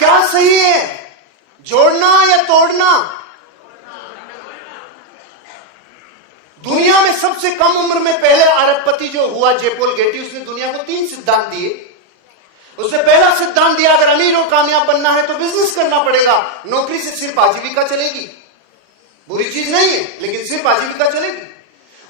क्या सही है, जोड़ना या तोड़ना? दुनिया में सबसे कम उम्र में पहले अरबपति जो हुआ जे-पॉल गेटी, उसने दुनिया को 3 सिद्धांत दिए। उसने पहला सिद्धांत दिया, अगर अमीर और कामयाब बनना है तो बिजनेस करना पड़ेगा। नौकरी से सिर्फ आजीविका चलेगी, बुरी चीज नहीं है, लेकिन सिर्फ आजीविका चलेगी।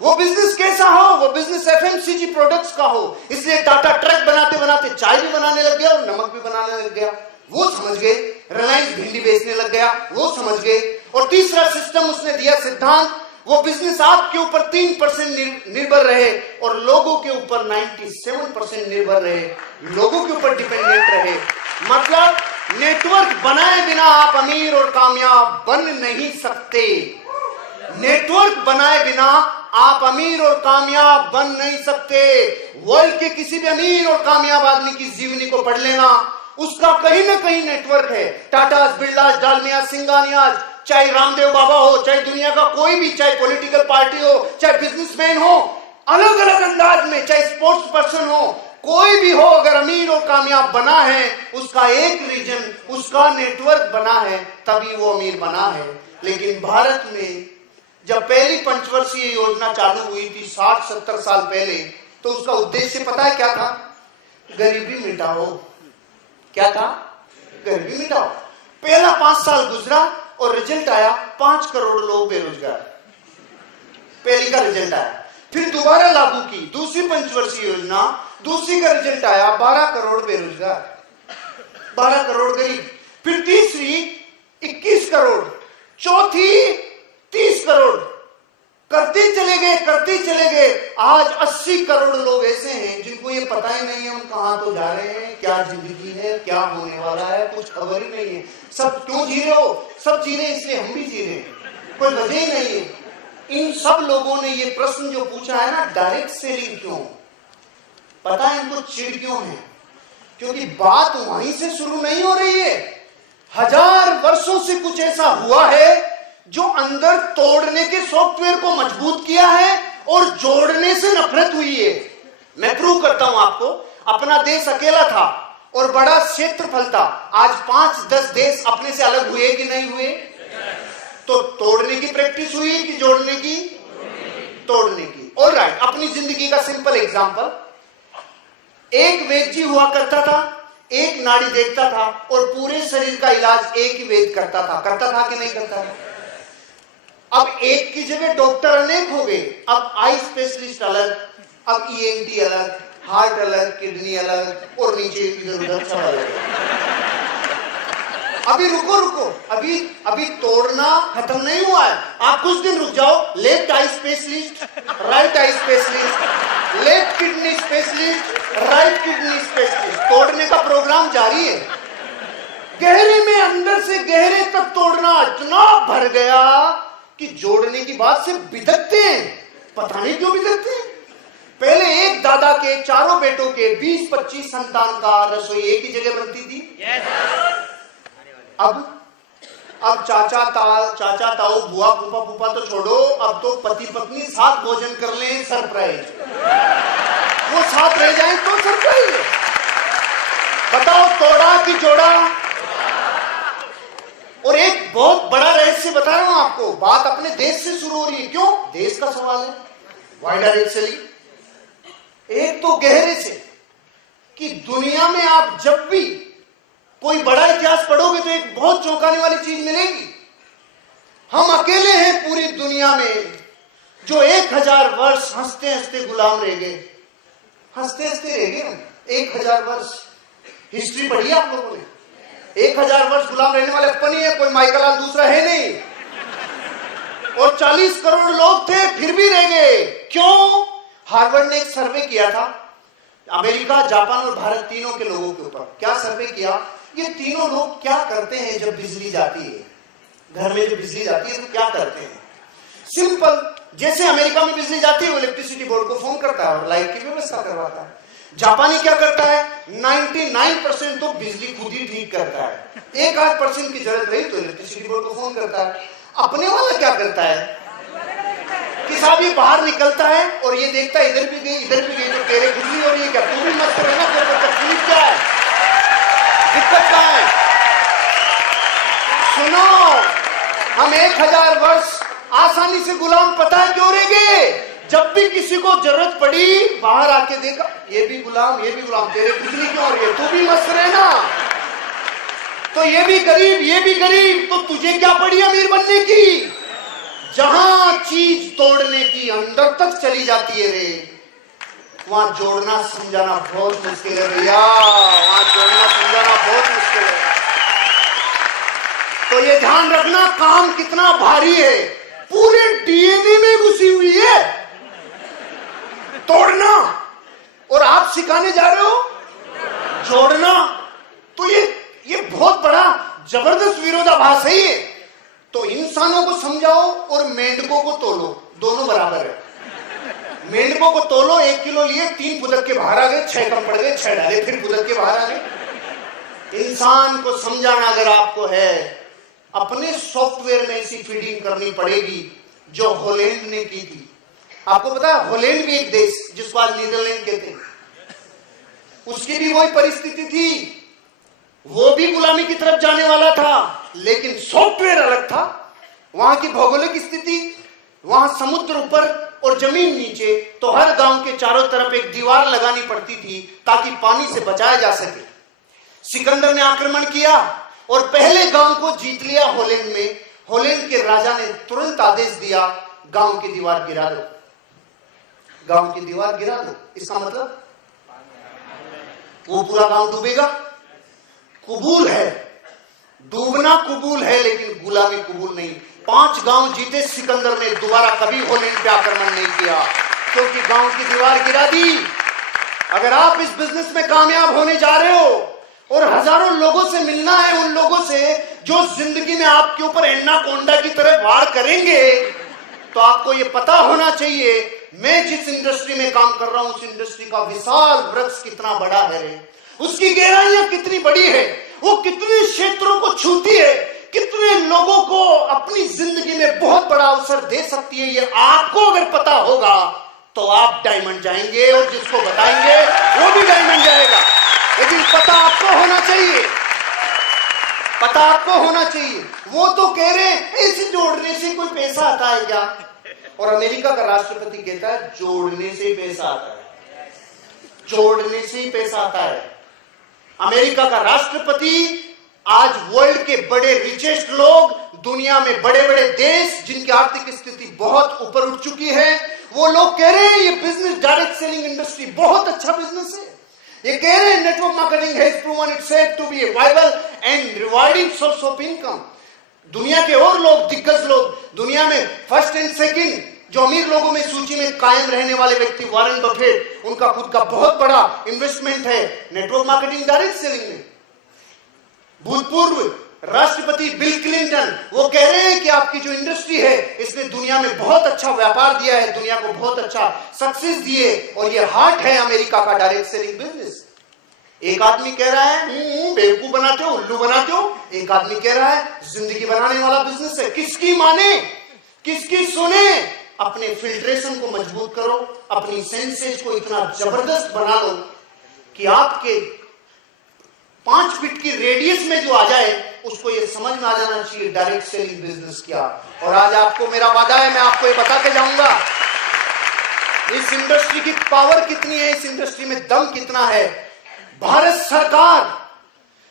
वो बिजनेस कैसा हो? वो बिजनेस एफएमसीजी प्रोडक्ट्स का हो। इसलिए टाटा ट्रक बनाते बनाते चाय भी बनाने लग गया और नमक भी बनाने लग गया, वो समझ गए। रिलायंस भिंडी बेचने लग गया, वो समझ गए। और तीसरा सिस्टम उसने दिया, सिद्धांत, वो बिजनेस आपके ऊपर 3% निर्भर रहे और लोगों के ऊपर 97% निर्भर रहे, लोगों के ऊपर डिपेंडेंट रहे। मतलब नेटवर्क बनाए बिना आप अमीर और कामयाब बन नहीं सकते। नेटवर्क बनाए बिना आप अमीर और कामयाब बन नहीं सकते। वर्ल्ड के किसी भी अमीर और कामयाब आदमी की जीवनी को पढ़ लेना, उसका कहीं ना कहीं नेटवर्क है। टाटास, बिरलास, डालमिया, सिंगानियाज, चाहे रामदेव बाबा हो, चाहे दुनिया का कोई भी, चाहे पॉलिटिकल पार्टी हो, चाहे बिजनेसमैन हो, अलग अलग अंदाज में, चाहे स्पोर्ट्स पर्सन हो, कोई भी हो, अगर अमीर और कामयाब बना है, उसका एक रीजन, उसका नेटवर्क बना है, तभी वो अमीर बना है। लेकिन भारत में जब पहली पंचवर्षीय योजना चालू हुई थी 60-70 साल पहले, तो उसका उद्देश्य पता है क्या था? गरीबी मिटाओ। क्या था? गरीबी मिटाओ। पहला 5 साल गुजरा और रिजल्ट आया 5 करोड़ लोग बेरोजगार। पहली का रिजल्ट आया, फिर दोबारा लागू की दूसरी पंचवर्षीय योजना, दूसरी का रिजल्ट आया 12 करोड़ बेरोजगार, 12 करोड़ गरीब। फिर तीसरी 21 करोड़, चौथी 30 करोड़, करते चले गए। आज 80 करोड़ लोग ऐसे हैं जिनको ये पता ही नहीं है हम कहां तो जा रहे हैं, क्या जिंदगी है, क्या होने वाला है, कुछ खबर ही नहीं है। सब क्यों जी रहे हो? सब जी रहे इसलिए हम भी जी रहे हैं, कोई वजह ही नहीं है। इन सब लोगों ने ये प्रश्न जो पूछा है ना, डायरेक्ट सेलिंग क्यों, पता है इनको चिढ़ क्यों है? क्योंकि बात वहीं से शुरू नहीं हो रही है। 1000 वर्षों से कुछ ऐसा हुआ है जो अंदर तोड़ने के सॉफ्टवेयर को मजबूत किया है और जोड़ने से नफरत हुई है। मैं प्रूव करता हूं आपको। अपना देश अकेला था और बड़ा क्षेत्रफल था, आज 5-10 देश अपने से अलग हुए कि नहीं हुए? तो तोड़ने की प्रैक्टिस हुई कि जोड़ने की? तोड़ने की। ऑलराइट, अपनी जिंदगी का सिंपल एग्जांपल, एक वैद्य हुआ करता था, एक नाड़ी देखता था और पूरे शरीर का इलाज एक ही वैद्य करता था कि नहीं करता था? अब एक की जगह डॉक्टर अनेक हो गए। अब आई स्पेशलिस्ट अलग, अब ईएनटी अलग, हार्ट अलग, किडनी अलग और नीचे इधर उधर सब अलग। अभी रुको, अभी तोड़ना खत्म नहीं हुआ है। आप कुछ दिन रुक जाओ। Left eye specialist, right eye specialist, left kidney specialist, right kidney specialist, तोड़ने का प्रोग्राम जारी है। गहरे में, अंदर से गहरे तक तोड़ना इतना भर गया कि जोड़ने की बात से बिदकते हैं। पता नहीं क्यों बिदकते हैं। पहले एक दादा के चारों बेटों के 20-25 संतान का रसोई एक ही जगह बनती थी। अब चाचा ताऊ बुआ फूफा तो छोड़ो, अब तो पति पत्नी साथ भोजन कर लें, सरप्राइज। वो साथ रह जाए तो सरप्राइज। बताओ, तोड़ा कि जोड़ा? और एक बहुत बड़ा रहस्य बता रहा हूं आपको, बात अपने देश से शुरू हो रही है। क्यों? देश का सवाल है। Why direct selling? एक तो गहरे से कि दुनिया में आप जब भी कोई बड़ा इतिहास पढ़ोगे तो एक बहुत चौंकाने वाली चीज मिलेगी। हम अकेले हैं पूरी दुनिया में जो 1000 वर्ष हंसते हंसते गुलाम रह गए। हंसते हंसते रह गए हम 1000 वर्ष। हिस्ट्री पढ़ी आप लोगों ने? 1000 वर्ष गुलाम रहने वाले अपन ही है, कोई माइकल दूसरा है नहीं। और 40 करोड़ लोग थे, फिर भी रह गए। क्यों? हार्वर्ड ने एक सर्वे किया था अमेरिका, जापान और भारत तीनों के लोगों के ऊपर। क्या सर्वे किया? ये तीनों लोग क्या करते हैं जब बिजली जाती है, घर में जब बिजली जाती है तो क्या करते हैं? सिंपल, जैसे अमेरिका में बिजली जाती है वो इलेक्ट्रिसिटी बोर्ड को फोन करता है और लाइट की व्यवस्था करवाता है। जापानी क्या करता है? 99% तो बिजली खुद ही ठीक करता है। 1-8% की जरूरत रही तो इलेक्ट्रिसिटी बोर्ड को फोन करता है। अपने वाला क्या करता है कि साहब ये बाहर निकलता है और ये देखता है इधर भी गई तो तेरे बिजली हो रही है क्या? तू भी मस्त रहना, तेरे को तकलीफ क्या है, दिक्कत क्या है? सुनो, हम 1000 वर्ष आसानी से गुलाम पता है क्यों रह गए? जब भी किसी को जरूरत पड़ी बाहर आके देखा, ये भी गुलाम, तेरे गुजरी क्यों हो रही है? तू भी मस्त रहे ना। तो ये भी गरीब, तो तुझे क्या पड़ी अमीर बनने की? जहां चीज तोड़ने की अंदर तक चली जाती है रे, वहां जोड़ना समझाना बहुत मुश्किल है भैया, वहां जोड़ना समझाना बहुत मुश्किल है। तो ये ध्यान रखना, काम कितना भारी है, पूरे डीएनए में घुसी हुई है तोड़ना, और आप सिखाने जा रहे हो जोड़ना। तो ये बहुत बड़ा जबरदस्त विरोधाभास है ये। तो इंसानों को समझाओ और मेंढकों को तोलो, दोनों बराबर है। मेंढकों को तोलो, 1 किलो लिए, 3 फुदक के बाहर आ गए, 6 कम पड़ गए, 6 डाले, फिर फुदक के बाहर आ गए। इंसान को समझाना अगर आपको है, अपने सॉफ्टवेयर में ऐसी फीडिंग करनी पड़ेगी जो हॉलैंड ने की थी। आपको पता है हॉलैंड भी एक देश जिसको आज नीदरलैंड कहते हैं, उसकी भी वही परिस्थिति थी, वो भी गुलामी की तरफ जाने वाला था, लेकिन सॉफ्टवेयर अलग था। वहां की भौगोलिक स्थिति, वहां समुद्र ऊपर और जमीन नीचे, तो हर गांव के चारों तरफ एक दीवार लगानी पड़ती थी ताकि पानी से बचाया जा सके। सिकंदर ने आक्रमण किया और पहले गांव को जीत लिया हॉलैंड में। हॉलैंड के राजा ने तुरंत आदेश दिया, गांव की दीवार गिरा दो, गांव की दीवार गिरा दो। इसका मतलब वो पूरा गांव डूबेगा। कबूल है, डूबना कबूल है, लेकिन गुलामी कबूल नहीं। 5 गांव जीते सिकंदर ने, दोबारा कभी हॉलैंड पे आक्रमण नहीं किया, क्योंकि गांव की दीवार गिरा दी। अगर आप इस बिजनेस में कामयाब होने जा रहे हो और हजारों लोगों से मिलना है, उन लोगों से जो जिंदगी में आपके ऊपर एनाकोंडा की तरह वार करेंगे, तो आपको ये पता होना चाहिए मैं जिस इंडस्ट्री में काम कर रहा हूं उस इंडस्ट्री का विशाल वृक्ष कितना बड़ा है रे, उसकी गहराइयां कितनी बड़ी है, वो कितने क्षेत्रों को छूती है, कितने लोगों को अपनी जिंदगी में बहुत बड़ा अवसर दे सकती है। ये आपको अगर पता होगा तो आप डायमंड जाएंगे, और जिसको बताएंगे वो भी डायमंड जाएगा। लेकिन पता आपको होना चाहिए, पता आपको होना चाहिए। वो तो कह रहे हैं इसे जोड़ने से कोई पैसा आता है क्या? और अमेरिका का राष्ट्रपति कहता है जोड़ने से ही पैसा आता है, जोड़ने से ही पैसा आता है। अमेरिका का राष्ट्रपति आज वर्ल्ड के बड़े रिचेस्ट लोग, दुनिया में बड़े बड़े देश जिनकी आर्थिक स्थिति बहुत ऊपर उठ चुकी है, वो लोग कह रहे हैं ये बिजनेस, डायरेक्ट सेलिंग इंडस्ट्री बहुत अच्छा बिजनेस है। ये कह रहे हैं network marketing has proven itself to be a viable and rewarding source of income. दुनिया के और लोग, दिग्गज लोग, दुनिया में फर्स्ट एंड सेकंड जो अमीर लोगों में सूची में कायम रहने वाले व्यक्ति वॉरेन बफेट, उनका खुद का बहुत बड़ा इन्वेस्टमेंट है नेटवर्क मार्केटिंग, डायरेक्ट सेलिंग में। भूतपूर्व राष्ट्रपति बिल क्लिंटन, वो कह रहे हैं कि आपकी जो इंडस्ट्री है इसने दुनिया में बहुत अच्छा व्यापार दिया है, दुनिया को बहुत अच्छा सक्सेस दिए, और ये हार्ट है अमेरिका का डायरेक्ट सेलिंग बिजनेस। एक आदमी कह रहा है बेवकूफ बनाते हो, उल्लू बनाते हो, एक आदमी कह रहा है जिंदगी बनाने वाला बिजनेस है। किसकी माने, किसकी सुने? अपने फिल्ट्रेशन को मजबूत करो, अपनी सेंसेज को इतना जबरदस्त बना लो कि आपके 5 फीट की रेडियस में जो आ जाए उसको ये समझ में आ जाना चाहिए डायरेक्ट सेलिंग बिजनेस क्या। और आज आपको मेरा वादा है, मैं आपको ये बता के जाऊंगा इस इंडस्ट्री की पावर कितनी है, इस इंडस्ट्री में दम कितना है। भारत सरकार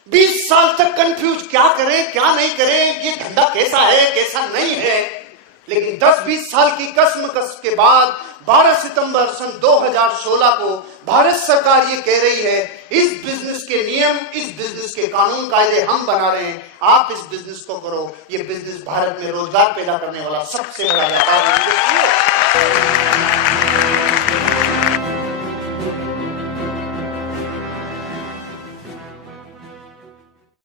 20 साल तक कंफ्यूज, क्या करें क्या नहीं करें, ये धंधा कैसा है कैसा नहीं है, लेकिन 10-20 साल की कसम के बाद 12 सितंबर सन 2016 को भारत सरकार ये कह रही है इस बिजनेस के नियम, इस बिजनेस के कानून कायदे हम बना रहे हैं, आप इस बिजनेस को करो। ये बिजनेस भारत में रोजगार पैदा करने वाला सबसे बड़ा व्यापार है।